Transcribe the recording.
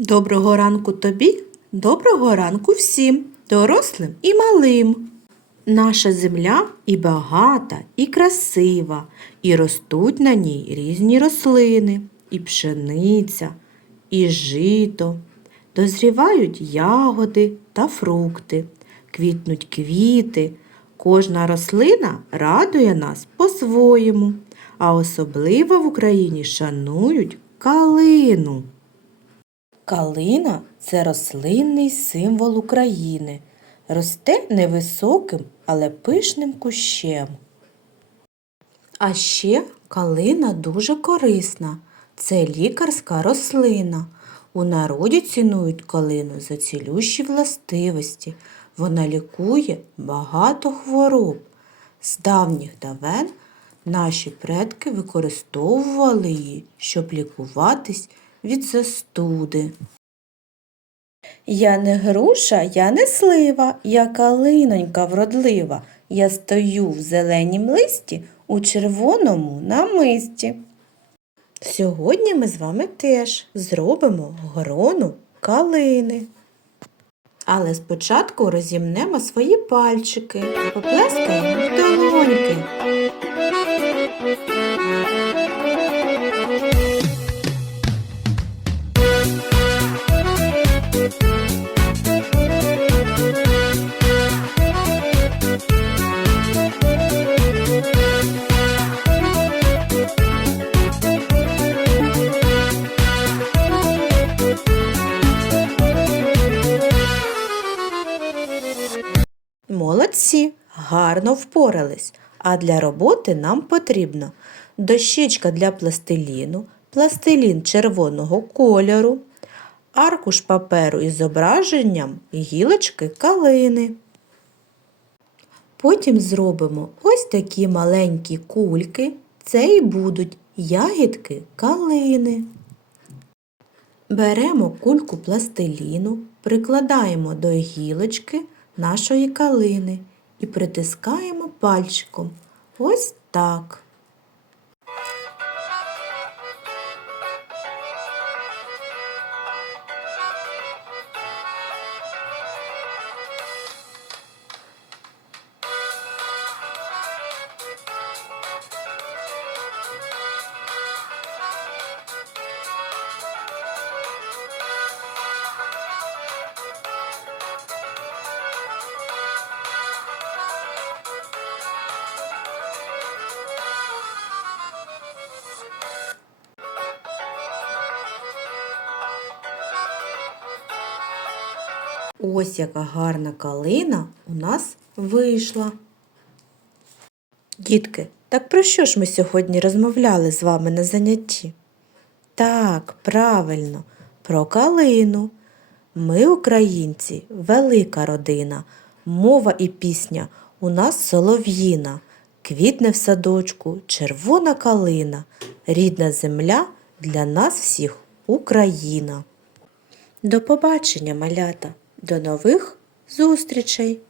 Доброго ранку тобі, доброго ранку всім, дорослим і малим. Наша земля і багата, і красива, і ростуть на ній різні рослини, і пшениця, і жито. Дозрівають ягоди та фрукти, квітнуть квіти. Кожна рослина радує нас по-своєму, а особливо в Україні шанують калину. Калина це рослинний символ України. Росте невисоким, але пишним кущем. А ще калина дуже корисна. Це лікарська рослина. У народі цінують калину за цілющі властивості. Вона лікує багато хвороб. З давніх давен наші предки використовували її, щоб лікуватись від застуди. Я не груша, я не слива, я калинонька вродлива. Я стою в зеленім листі, у червоному намисті. Сьогодні ми з вами теж зробимо грону калини. Але спочатку розімнемо свої пальчики, поплескаємо в долоньки. Молодці, гарно впорались. А для роботи нам потрібно дощечка для пластиліну, пластилін червоного кольору, аркуш паперу із зображенням гілочки калини. Потім зробимо ось такі маленькі кульки. Це і будуть ягідки калини. Беремо кульку пластиліну, прикладаємо до гілочки нашої калини і притискаємо пальчиком. Ось так. Ось яка гарна калина у нас вийшла. Дітки, так про що ж ми сьогодні розмовляли з вами на занятті? Так, правильно, про калину. Ми, українці, велика родина, мова і пісня у нас солов'їна, квітне в садочку, червона калина, рідна земля для нас всіх Україна. До побачення, малята, до нових зустрічей!